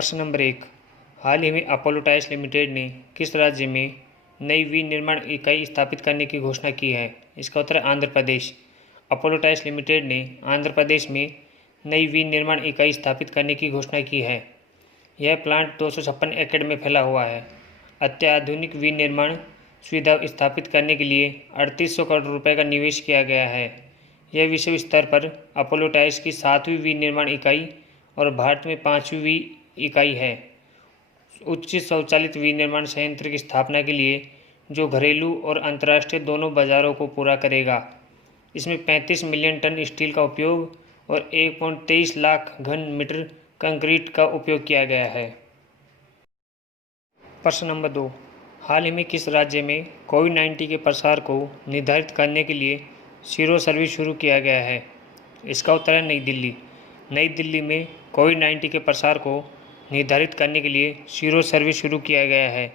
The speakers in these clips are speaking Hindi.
प्रश्न नंबर 1। हाल ही में अपोलो टायर्स लिमिटेड ने किस राज्य में नई विनिर्माण इकाई स्थापित करने की घोषणा की है? इसका उत्तर है Andhra Pradesh. Apollo tyres limited ने आंध्र प्रदेश में नई विनिर्माण इकाई स्थापित करने की घोषणा की है। यह प्लांट 256 एकड़ में फैला हुआ है। अत्याधुनिक विनिर्माण सुविधा स्थापित करने के लिए 3800 करोड़ रुपये का निवेश किया गया है। यह विश्व स्तर पर अपोलो टायर्स की 7वीं विनिर्माण इकाई और भारत में 5वीं इकाई है। उच्च स्वचालित विनिर्माण संयंत्र की स्थापना के लिए जो घरेलू और अंतर्राष्ट्रीय दोनों बाजारों को पूरा करेगा। इसमें 35 मिलियन टन स्टील का उपयोग और 1.23 लाख घन मीटर कंक्रीट का उपयोग किया गया है। प्रश्न नंबर 2। हाल ही में किस राज्य में कोविड-19 के प्रसार को निर्धारित करने के लिए सीरो सर्वे शुरू किया गया है? इसका उत्तर है नई दिल्ली। नई दिल्ली में कोविड-19 के प्रसार को निर्धारित करने के लिए सीरो सर्वे शुरू किया गया है।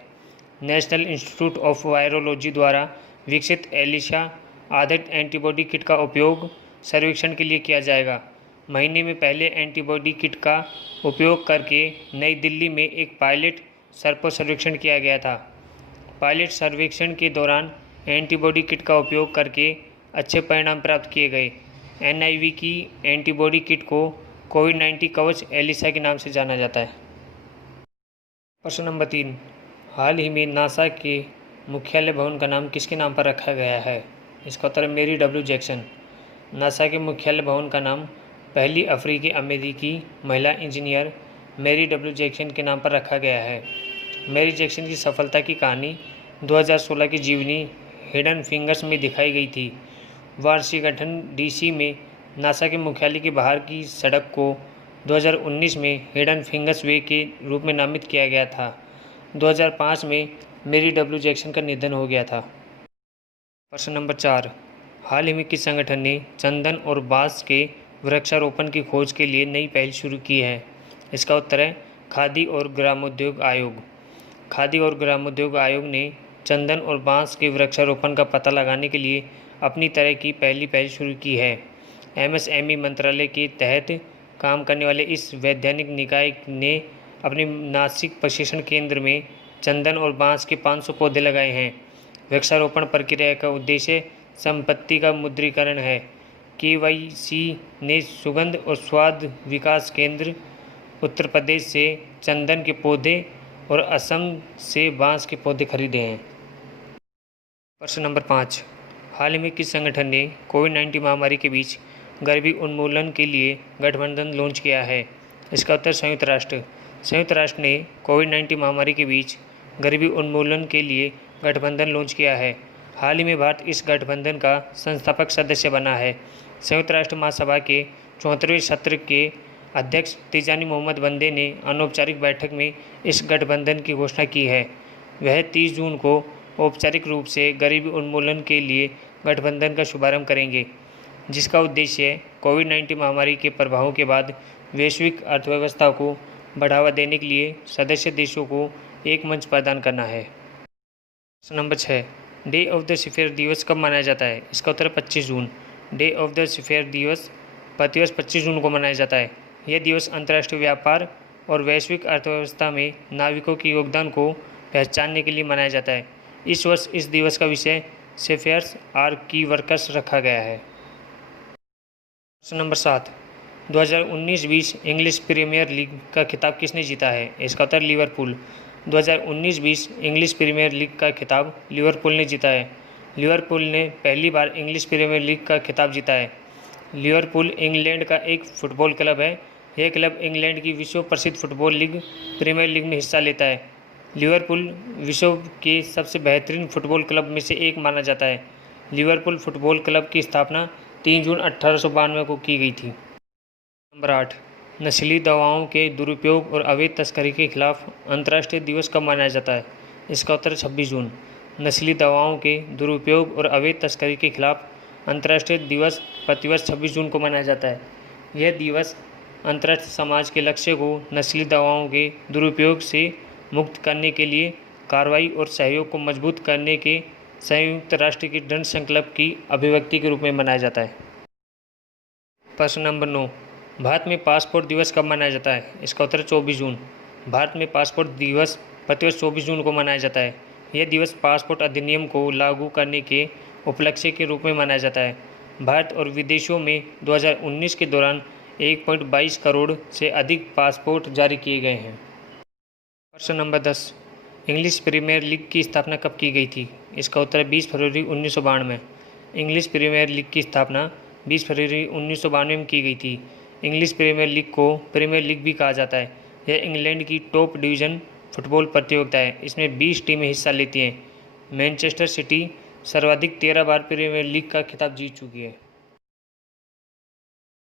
नेशनल इंस्टीट्यूट ऑफ वायरोलॉजी द्वारा विकसित एलिसा आधारित एंटीबॉडी किट का उपयोग सर्वेक्षण के लिए किया जाएगा। महीने में पहले एंटीबॉडी किट का उपयोग करके नई दिल्ली में एक पायलट सर्पो सर्वेक्षण किया गया था। पायलट सर्वेक्षण के दौरान एंटीबॉडी किट का उपयोग करके अच्छे परिणाम प्राप्त किए गए। NIV की एंटीबॉडी किट को कोविड-19 कवच एलिसा के नाम से जाना जाता है। प्रश्न नंबर 3। हाल ही में नासा के मुख्यालय भवन का नाम किसके नाम पर रखा गया है? इसका उत्तर है मेरी W जैक्सन। नासा के मुख्यालय भवन का नाम पहली अफ्रीकी अमेरिकी महिला इंजीनियर मेरी W जैक्सन के नाम पर रखा गया है। मेरी जैक्सन की सफलता की कहानी 2016 की जीवनी हिडन फिंगर्स में दिखाई गई थी। वार्षिक गठन DC में नासा के मुख्यालय के बाहर की सड़क को 2019 में हिडन फिंगर्स वे के रूप में नामित किया गया था। 2005 में मेरी W जैक्सन का निधन हो गया था। प्रश्न नंबर 4। हाल ही में किस संगठन ने चंदन और बांस के वृक्षारोपण की खोज के लिए नई पहल शुरू की है? इसका उत्तर है खादी और ग्रामोद्योग आयोग। खादी और ग्रामोद्योग आयोग ने चंदन और बांस के वृक्षारोपण का पता लगाने के लिए अपनी तरह की पहली पहल शुरू की है। MSME मंत्रालय के तहत काम करने वाले इस वैधानिक निकाय ने अपने नासिक प्रशिक्षण केंद्र में चंदन और बांस के 500 पौधे लगाए हैं। वृक्षारोपण प्रक्रिया का उद्देश्य संपत्ति का मुद्रीकरण है। KYC ने सुगंध और स्वाद विकास केंद्र उत्तर प्रदेश से चंदन के पौधे और असम से बांस के पौधे खरीदे हैं। प्रश्न नंबर 5। हाल ही में किस संगठन ने कोविड-19 महामारी के बीच गरीबी उन्मूलन के लिए गठबंधन लॉन्च किया है? इसका उत्तर संयुक्त राष्ट्र। संयुक्त राष्ट्र ने कोविड-19 महामारी के बीच गरीबी उन्मूलन के लिए गठबंधन लॉन्च किया है। हाल ही में भारत इस गठबंधन का संस्थापक सदस्य बना है। संयुक्त राष्ट्र महासभा के 74वें सत्र के अध्यक्ष तिजानी मोहम्मद बंदे ने अनौपचारिक बैठक में इस गठबंधन की घोषणा की है। वह 30 जून को औपचारिक रूप से गरीबी उन्मूलन के लिए गठबंधन का शुभारंभ करेंगे, जिसका उद्देश्य कोविड-19 महामारी के प्रभावों के बाद वैश्विक अर्थव्यवस्था को बढ़ावा देने के लिए सदस्य देशों को एक मंच प्रदान करना है। प्रश्न नंबर 6। डे ऑफ द सीफेयर दिवस कब मनाया जाता है? इसका उत्तर 25 जून। डे ऑफ द सीफेयर दिवस प्रतिवर्ष 25 जून को मनाया जाता है। यह दिवस अंतर्राष्ट्रीय व्यापार और वैश्विक अर्थव्यवस्था में नाविकों के योगदान को पहचानने के लिए मनाया जाता है। इस वर्ष इस दिवस का विषय सेफेयर्स आर की वर्कर्स रखा गया है। प्रश्न नंबर 7। 2019-20 इंग्लिश प्रीमियर लीग का खिताब किसने जीता है? इसका उत्तर लिवरपूल। 2019-20 इंग्लिश प्रीमियर लीग का खिताब लिवरपूल ने जीता है। लिवरपूल ने पहली बार इंग्लिश प्रीमियर लीग का खिताब जीता है। लिवरपूल इंग्लैंड का एक फुटबॉल क्लब है। यह क्लब इंग्लैंड की विश्व प्रसिद्ध फुटबॉल लीग प्रीमियर लीग में हिस्सा लेता है। लिवरपूल विश्व के सबसे बेहतरीन फुटबॉल क्लब में से एक माना जाता है। लिवरपूल फुटबॉल क्लब की स्थापना 3 जून 1892 को की गई थी। नंबर 8। नशीली दवाओं के दुरुपयोग और अवैध तस्करी के खिलाफ अंतर्राष्ट्रीय दिवस कब मनाया जाता है? इसका उत्तर 26 जून। नशीली दवाओं के दुरुपयोग और अवैध तस्करी के खिलाफ अंतर्राष्ट्रीय दिवस प्रतिवर्ष 26 जून को मनाया जाता है। यह दिवस अंतर्राष्ट्रीय समाज के लक्ष्य को नशीली दवाओं के दुरुपयोग से मुक्त करने के लिए कार्रवाई और सहयोग को मजबूत करने के संयुक्त राष्ट्र की दृढ़ संकल्प की अभिव्यक्ति के रूप में मनाया जाता है। प्रश्न नंबर 9। भारत में पासपोर्ट दिवस कब मनाया जाता है? इसका उत्तर 24 जून। भारत में पासपोर्ट दिवस प्रतिवर्ष 24 जून को मनाया जाता है। यह दिवस पासपोर्ट अधिनियम को लागू करने के उपलक्ष्य के रूप में मनाया जाता है। भारत और विदेशों में 2019 के दौरान 1.22 करोड़ से अधिक पासपोर्ट जारी किए गए हैं। प्रश्न नंबर 10, इंग्लिश प्रीमियर लीग की स्थापना कब की गई थी? इसका उत्तर है 20 फरवरी 1992। इंग्लिश प्रीमियर लीग की स्थापना 20 फरवरी 1992 में की गई थी। इंग्लिश प्रीमियर लीग को प्रीमियर लीग भी कहा जाता है। यह इंग्लैंड की टॉप डिवीज़न फुटबॉल प्रतियोगिता है। इसमें 20 टीमें हिस्सा लेती हैं। मैनचेस्टर सिटी सर्वाधिक 13 बार प्रीमियर लीग का खिताब जीत चुकी है।